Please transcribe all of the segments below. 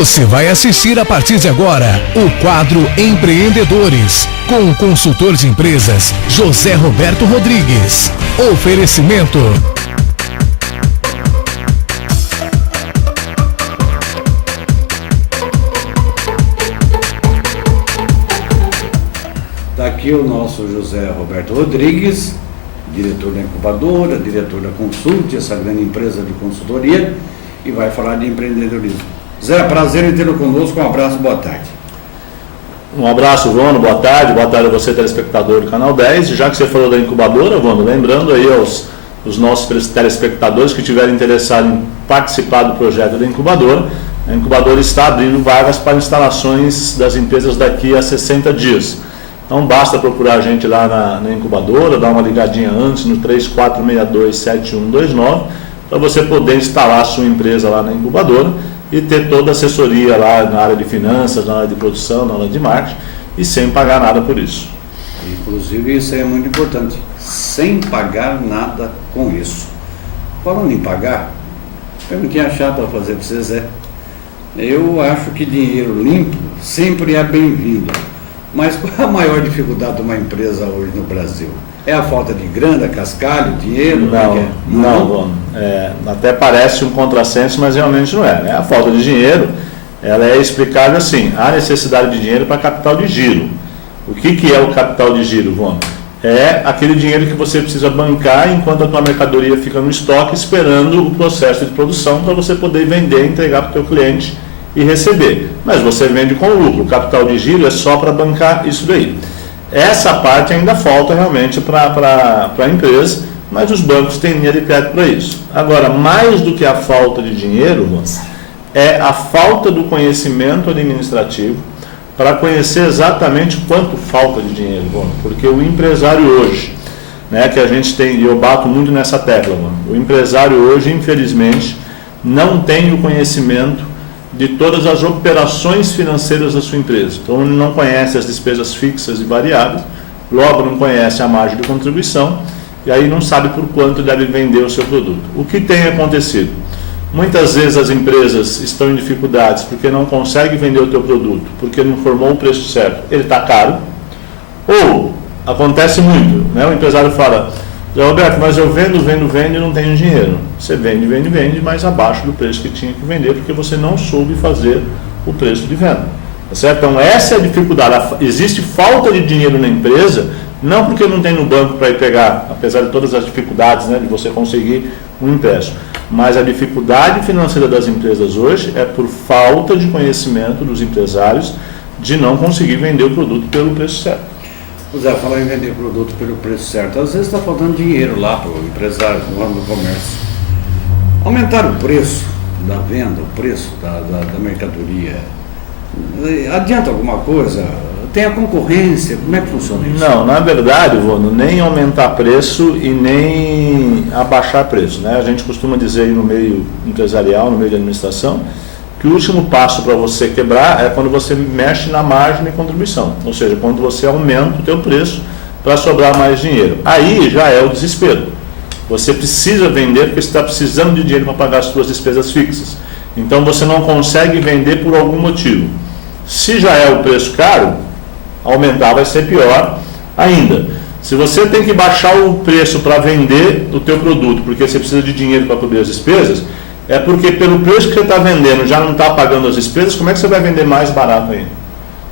Você vai assistir a partir de agora o quadro Empreendedores, com o consultor de empresas José Roberto Rodrigues. Oferecimento. Está aqui o nosso José Roberto Rodrigues, diretor da incubadora, diretor da Consult, essa grande empresa de consultoria, e vai falar de empreendedorismo. Zé, prazer em tê-lo conosco, um abraço, boa tarde. Um abraço, Vono, boa tarde a você, telespectador do Canal 10. Já que você falou da incubadora, Vono, lembrando aí os nossos telespectadores que tiverem interessado em participar do projeto da incubadora, a incubadora está abrindo vagas para instalações das empresas daqui a 60 dias. Então basta procurar a gente lá na incubadora, dar uma ligadinha antes no 3462-7129, para você poder instalar a sua empresa lá na incubadora e ter toda a assessoria lá na área de finanças, na área de produção, na área de marketing, e sem pagar nada por isso. Inclusive isso é muito importante, sem pagar nada com isso. Falando em pagar, perguntinha chata para fazer para você, Zé. Eu acho que dinheiro limpo sempre é bem-vindo. Mas qual é a maior dificuldade de uma empresa hoje no Brasil? É a falta de grana, cascalho, dinheiro? Não. Até parece um contrassenso, mas realmente não é. A falta de dinheiro, ela é explicável assim: há necessidade de dinheiro para capital de giro. O que é o capital de giro, Vono? É aquele dinheiro que você precisa bancar enquanto a tua mercadoria fica no estoque, esperando o processo de produção para você poder vender, entregar para o teu cliente e receber. Mas você vende com lucro. O capital de giro é só para bancar isso daí. Essa parte ainda falta realmente para a empresa, mas os bancos têm linha de crédito para isso. Agora, mais do que a falta de dinheiro, é a falta do conhecimento administrativo para conhecer exatamente quanto falta de dinheiro. Porque o empresário hoje, que a gente tem, e eu bato muito nessa tecla, o empresário hoje, infelizmente, não tem o conhecimento de todas as operações financeiras da sua empresa. Então, ele não conhece as despesas fixas e variáveis, logo não conhece a margem de contribuição, e aí não sabe por quanto deve vender o seu produto. O que tem acontecido? Muitas vezes as empresas estão em dificuldades porque não conseguem vender o teu produto, porque não formou o preço certo, ele está caro, ou acontece muito, o empresário fala: Roberto, mas eu vendo e não tenho dinheiro. Você vende, mas abaixo do preço que tinha que vender, porque você não soube fazer o preço de venda. Tá certo? Então essa é a dificuldade. Existe falta de dinheiro na empresa, não porque não tem no banco para ir pegar, apesar de todas as dificuldades de você conseguir um empréstimo, mas a dificuldade financeira das empresas hoje é por falta de conhecimento dos empresários de não conseguir vender o produto pelo preço certo. Zé, falar em vender produto pelo preço certo, às vezes está faltando dinheiro lá para o empresário no ramo do comércio. Aumentar o preço da venda, o preço da mercadoria, adianta alguma coisa? Tem a concorrência? Como é que funciona isso? Não, na verdade, Vono, nem aumentar preço e nem abaixar preço. A gente costuma dizer aí no meio empresarial, no meio da administração, que o último passo para você quebrar é quando você mexe na margem de contribuição, ou seja, quando você aumenta o teu preço para sobrar mais dinheiro. Aí já é o desespero. Você precisa vender porque você está precisando de dinheiro para pagar as suas despesas fixas. Então você não consegue vender por algum motivo. Se já é o preço caro, aumentar vai ser pior ainda. Se você tem que baixar o preço para vender o teu produto porque você precisa de dinheiro para cobrir as despesas, é porque pelo preço que você está vendendo já não está pagando as despesas, como é que você vai vender mais barato ainda?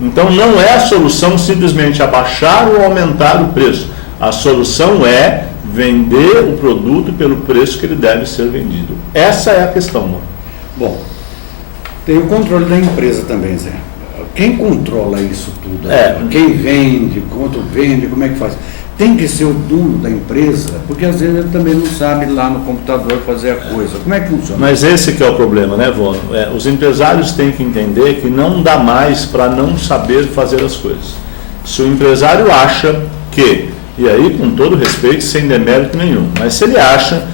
Então não é a solução simplesmente abaixar ou aumentar o preço. A solução é vender o produto pelo preço que ele deve ser vendido. Essa é a questão, mano. Bom, tem o controle da empresa também, Zé. Quem controla isso tudo? Quem vende, quanto vende, como é que faz? Tem que ser o dono da empresa, porque às vezes ele também não sabe lá no computador fazer a coisa. Como é que funciona? Mas esse que é o problema, Vono? Os empresários têm que entender que não dá mais para não saber fazer as coisas. Se o empresário acha que, e aí com todo respeito, sem demérito nenhum, mas se ele acha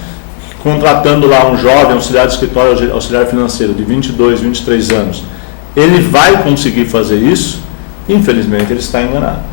que contratando lá um jovem auxiliar de escritório, auxiliar financeiro de 22, 23 anos, ele vai conseguir fazer isso, infelizmente ele está enganado.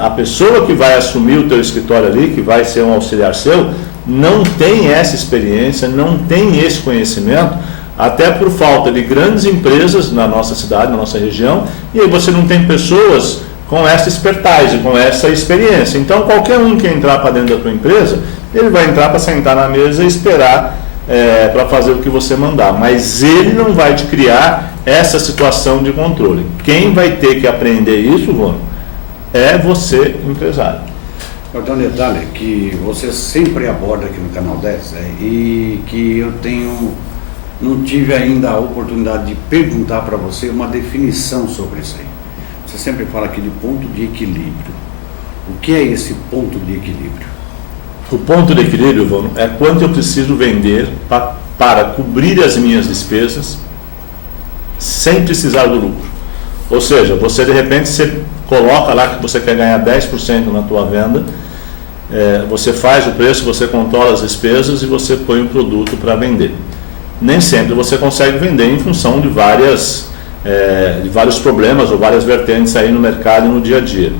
A pessoa que vai assumir o teu escritório ali, que vai ser um auxiliar seu, não tem essa experiência, não tem esse conhecimento até por falta de grandes empresas na nossa cidade, na nossa região, e aí você não tem pessoas com essa expertise, com essa experiência. Então, qualquer um que entrar para dentro da tua empresa, ele vai entrar para sentar na mesa e esperar para fazer o que você mandar, mas ele não vai te criar essa situação de controle. Quem vai ter que aprender isso, Vônio, é você, empresário. Tem um detalhe que você sempre aborda aqui no Canal 10 e que eu não tive ainda a oportunidade de perguntar para você uma definição sobre isso aí. Você sempre fala aqui de ponto de equilíbrio. O que é esse ponto de equilíbrio? O ponto de equilíbrio, Vônio, é quanto eu preciso vender para cobrir as minhas despesas sem precisar do lucro. Ou seja, você de repente você coloca lá que você quer ganhar 10% na tua venda, você faz o preço, você controla as despesas e você põe o produto para vender. Nem sempre você consegue vender em função de vários problemas ou várias vertentes aí no mercado e no dia a dia.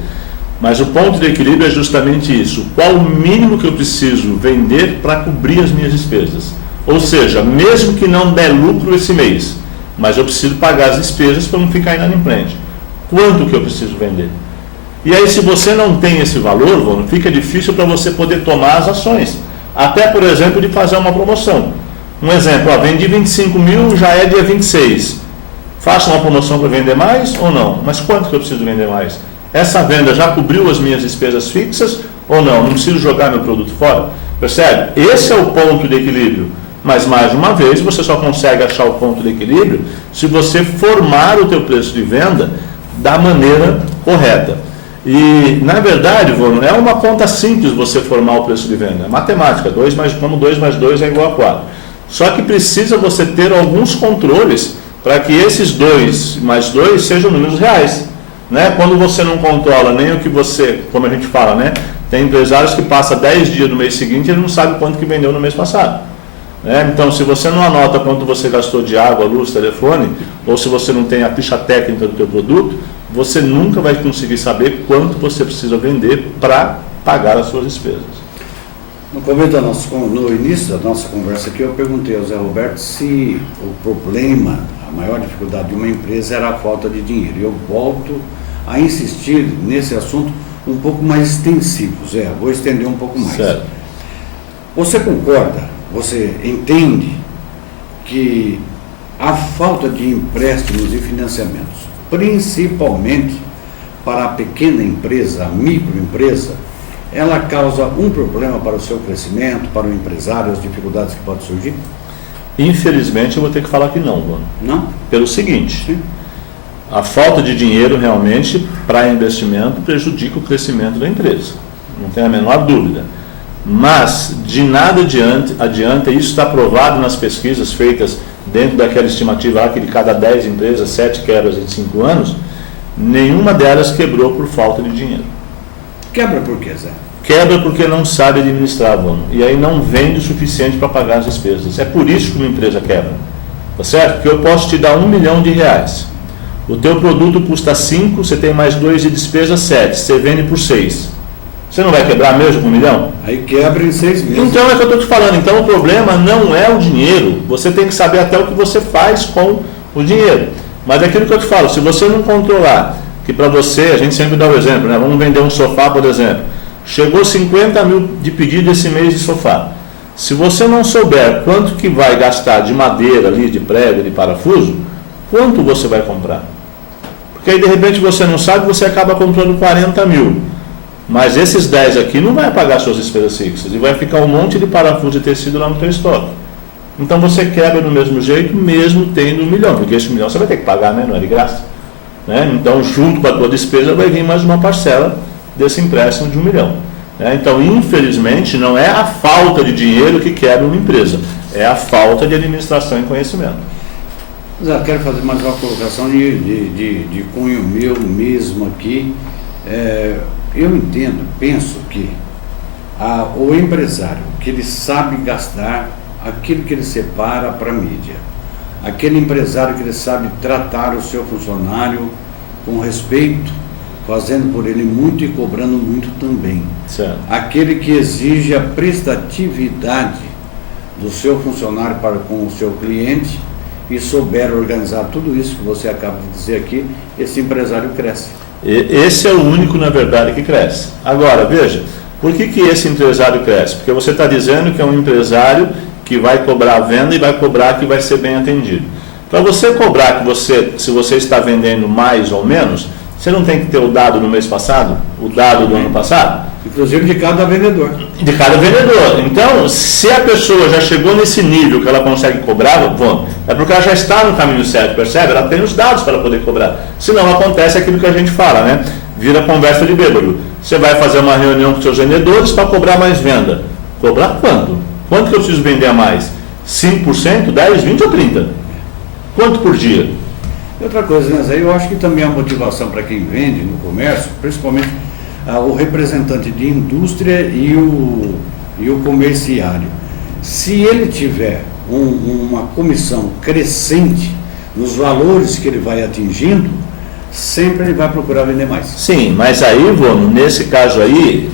Mas o ponto de equilíbrio é justamente isso. Qual o mínimo que eu preciso vender para cobrir as minhas despesas? Ou seja, mesmo que não der lucro esse mês, mas eu preciso pagar as despesas para não ficar inadimplente. Quanto que eu preciso vender? E aí, se você não tem esse valor, fica difícil para você poder tomar as ações. Até, por exemplo, de fazer uma promoção. Um exemplo, vendi 25 mil, já é dia 26. Faço uma promoção para vender mais ou não? Mas quanto que eu preciso vender mais? Essa venda já cobriu as minhas despesas fixas ou não? Não preciso jogar meu produto fora? Percebe? Esse é o ponto de equilíbrio. Mas, mais uma vez, você só consegue achar o ponto de equilíbrio se você formar o teu preço de venda da maneira correta. E, na verdade, Vônio, é uma conta simples você formar o preço de venda. É matemática, 2 mais 2 é igual a 4. Só que precisa você ter alguns controles para que esses 2 mais 2 sejam números reais. Né? Quando você não controla nem o que você, como a gente fala, né? Tem empresários que passam 10 dias do mês seguinte e ele não sabe quanto que vendeu no mês passado. Né? Então, se você não anota quanto você gastou de água, luz, telefone, ou se você não tem a ficha técnica do teu produto, você nunca vai conseguir saber quanto você precisa vender para pagar as suas despesas. No início da nossa conversa aqui, eu perguntei ao Zé Roberto se o problema, a maior dificuldade de uma empresa era a falta de dinheiro. E eu volto a insistir nesse assunto um pouco mais extensivo, Zé, vou estender um pouco mais. Certo. Você concorda, você entende que a falta de empréstimos e financiamentos, principalmente para a pequena empresa, a microempresa, ela causa um problema para o seu crescimento, para o empresário, as dificuldades que podem surgir? Infelizmente, eu vou ter que falar que não, Vônio. Não? Pelo seguinte, Sim. A falta de dinheiro realmente para investimento prejudica o crescimento da empresa, não tem a menor dúvida. Mas de nada adianta, isso está provado nas pesquisas feitas dentro daquela estimativa lá que de cada 10 empresas, 7 quebras em 5 anos, nenhuma delas quebrou por falta de dinheiro. Quebra por quê, Zé? Quebra porque não sabe administrar, Vônio, e aí não vende o suficiente para pagar as despesas. É por isso que uma empresa quebra, tá certo? Porque eu posso te dar R$1 milhão, o teu produto custa 5, você tem mais 2 de despesa, 7, você vende por 6. Você não vai quebrar mesmo com R$1 milhão? Aí quebra em 6 meses. Então é o que eu estou te falando. Então o problema não é o dinheiro. Você tem que saber até o que você faz com o dinheiro. Mas é aquilo que eu te falo, se você não controlar, que para você, a gente sempre dá o exemplo, né? Vamos vender um sofá, por exemplo. Chegou 50 mil de pedido esse mês de sofá. Se você não souber quanto que vai gastar de madeira ali, de prego, de parafuso, quanto você vai comprar? Porque aí de repente você não sabe, você acaba comprando 40 mil. Mas esses 10 aqui não vai pagar suas despesas fixas e vai ficar um monte de parafuso e tecido lá no teu estoque. Então você quebra do mesmo jeito, mesmo tendo R$1 milhão, porque esse R$1 milhão você vai ter que pagar, né? Não é de graça. Né? Então, junto com a tua despesa, vai vir mais uma parcela desse empréstimo de R$1 milhão. Né? Então, infelizmente, não é a falta de dinheiro que quebra uma empresa, é a falta de administração e conhecimento. Zé, quero fazer mais uma colocação de cunho meu mesmo aqui. Eu entendo, penso que o empresário, que ele sabe gastar aquilo que ele separa para a mídia, aquele empresário que ele sabe tratar o seu funcionário com respeito, fazendo por ele muito e cobrando muito também. Certo. Aquele que exige a prestatividade do seu funcionário para com o seu cliente e souber organizar tudo isso que você acaba de dizer aqui, esse empresário cresce. Esse é o único, na verdade, que cresce. Agora, veja, por que esse empresário cresce? Porque você está dizendo que é um empresário que vai cobrar a venda e vai cobrar que vai ser bem atendido. Para você cobrar que se você está vendendo mais ou menos, você não tem que ter o dado no mês passado, o dado do ano passado? Inclusive de cada vendedor. De cada vendedor. Então, se a pessoa já chegou nesse nível que ela consegue cobrar, bom, é porque ela já está no caminho certo, percebe? Ela tem os dados para poder cobrar. Senão acontece aquilo que a gente fala, né? Vira conversa de bêbado. Você vai fazer uma reunião com seus vendedores para cobrar mais venda. Cobrar quanto? Quanto que eu preciso vender a mais? 5%, 10%, 20% ou 30%? Quanto por dia? E outra coisa, né, Zé? Eu acho que também a motivação para quem vende no comércio, principalmente o representante de indústria e o comerciário, se ele tiver uma comissão crescente nos valores que ele vai atingindo, sempre ele vai procurar vender mais. Sim, mas aí, Vono, nesse caso aí,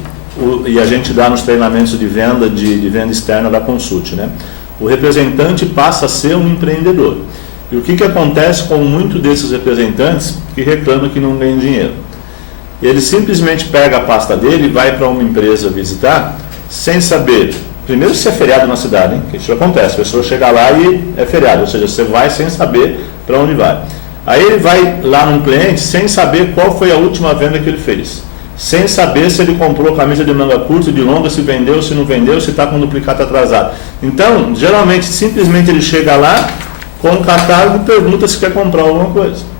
e a gente dá nos treinamentos de venda externa da Consult, né? O representante passa a ser um empreendedor. E o que acontece com muitos desses representantes que reclamam que não ganham dinheiro? Ele simplesmente pega a pasta dele e vai para uma empresa visitar sem saber, primeiro, se é feriado na cidade, hein? Que isso acontece, a pessoa chega lá e é feriado, ou seja, você vai sem saber para onde vai. Aí ele vai lá num cliente sem saber qual foi a última venda que ele fez, sem saber se ele comprou camisa de manga curta, de longa, se vendeu, se não vendeu, se está com duplicata atrasado. Então, geralmente, simplesmente ele chega lá com o catálogo e pergunta se quer comprar alguma coisa.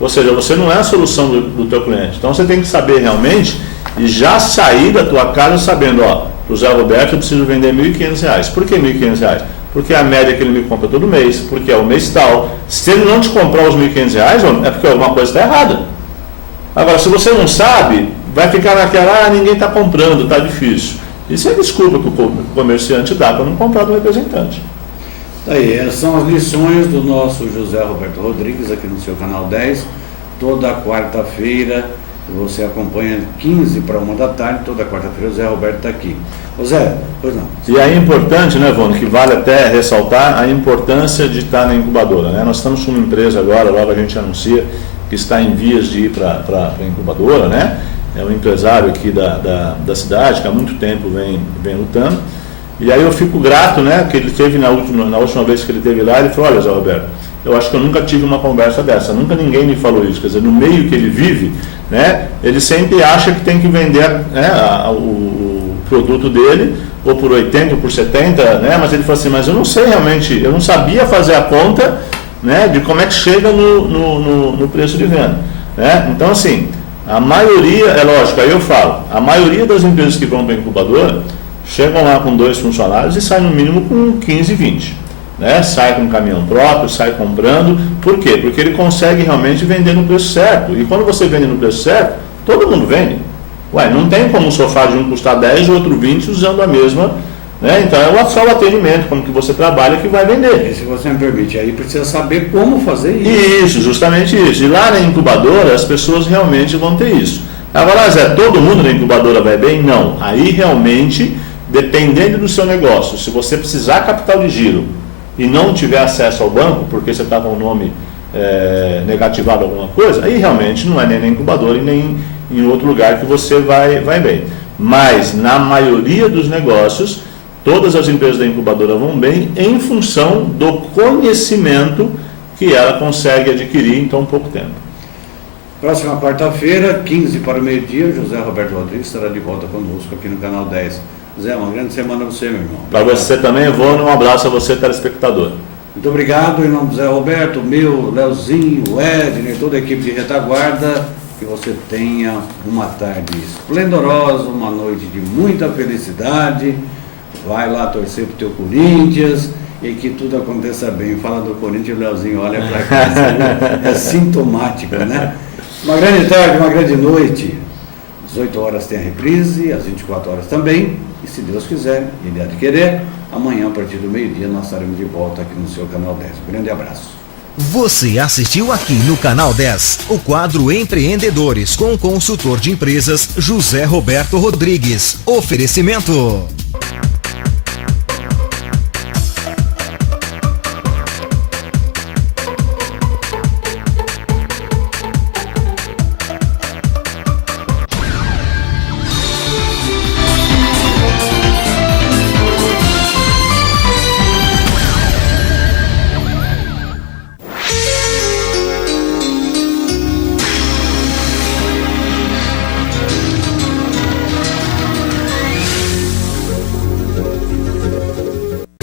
Ou seja, você não é a solução do teu cliente. Então você tem que saber realmente e já sair da tua casa sabendo, ó, para o Zé Roberto eu preciso vender R$ 1.500. Por que R$ 1.500? Porque é a média que ele me compra todo mês, porque é o mês tal. Se ele não te comprar os R$ 1.500, é porque alguma coisa está errada. Agora, se você não sabe, vai ficar naquela, ninguém está comprando, está difícil. Isso é desculpa que o comerciante dá para não comprar do representante. Aí, essas são as lições do nosso José Roberto Rodrigues aqui no seu canal 10, toda quarta-feira, você acompanha 15 para 1 da tarde, toda quarta-feira o Zé Roberto está aqui. Ô Zé, pois não. E aí é importante, né, Vone, que vale até ressaltar a importância de estar na incubadora, né? Nós estamos com uma empresa agora, logo a gente anuncia que está em vias de ir para a incubadora, né? É um empresário aqui da cidade que há muito tempo vem lutando. E aí eu fico grato, né, que ele teve na última vez que ele esteve lá, ele falou, olha, Zé Roberto, eu acho que eu nunca tive uma conversa dessa, nunca ninguém me falou isso, quer dizer, no meio que ele vive, né, ele sempre acha que tem que vender, né, o produto dele, ou por 80, ou por 70, né, mas ele falou assim, mas eu não sei realmente, eu não sabia fazer a conta, né, de como é que chega no preço de venda, né, então assim, a maioria, é lógico, aí eu falo, a maioria das empresas que vão para a incubadora, chegam lá com 2 funcionários e saem no mínimo com 15, 20. Né? Sai com caminhão próprio, sai comprando. Por quê? Porque ele consegue realmente vender no preço certo. E quando você vende no preço certo, todo mundo vende. Ué, não tem como o sofá de um custar 10 e o outro 20 usando a mesma. Né? Então é só o atendimento, como que você trabalha, que vai vender. E se você me permite, aí precisa saber como fazer isso. Isso, justamente isso. E lá na incubadora as pessoas realmente vão ter isso. Agora, Zé, todo mundo na incubadora vai bem? Não. Aí realmente, dependendo do seu negócio, se você precisar capital de giro e não tiver acesso ao banco, porque você está com o nome negativado alguma coisa, aí realmente não é nem na incubadora e nem em outro lugar que você vai bem. Mas na maioria dos negócios, todas as empresas da incubadora vão bem em função do conhecimento que ela consegue adquirir em tão pouco tempo. Próxima quarta-feira, 15 para o meio-dia, José Roberto Rodrigues estará de volta conosco aqui no canal 10. Zé, uma grande semana para você, meu irmão. Para você também, Ivone, um abraço a você, telespectador. Muito obrigado, em nome do Zé Roberto, meu, Leozinho, o Edner, toda a equipe de retaguarda, que você tenha uma tarde esplendorosa, uma noite de muita felicidade. Vai lá torcer para o teu Corinthians e que tudo aconteça bem. Fala do Corinthians, o Leozinho olha para cá, é sintomático, né? Uma grande tarde, uma grande noite. 18 horas tem a reprise, às 24 horas também. E se Deus quiser, Ele há de querer, amanhã a partir do meio-dia nós estaremos de volta aqui no seu canal 10. Um grande abraço. Você assistiu aqui no canal 10 o quadro Empreendedores com o consultor de empresas José Roberto Rodrigues. Oferecimento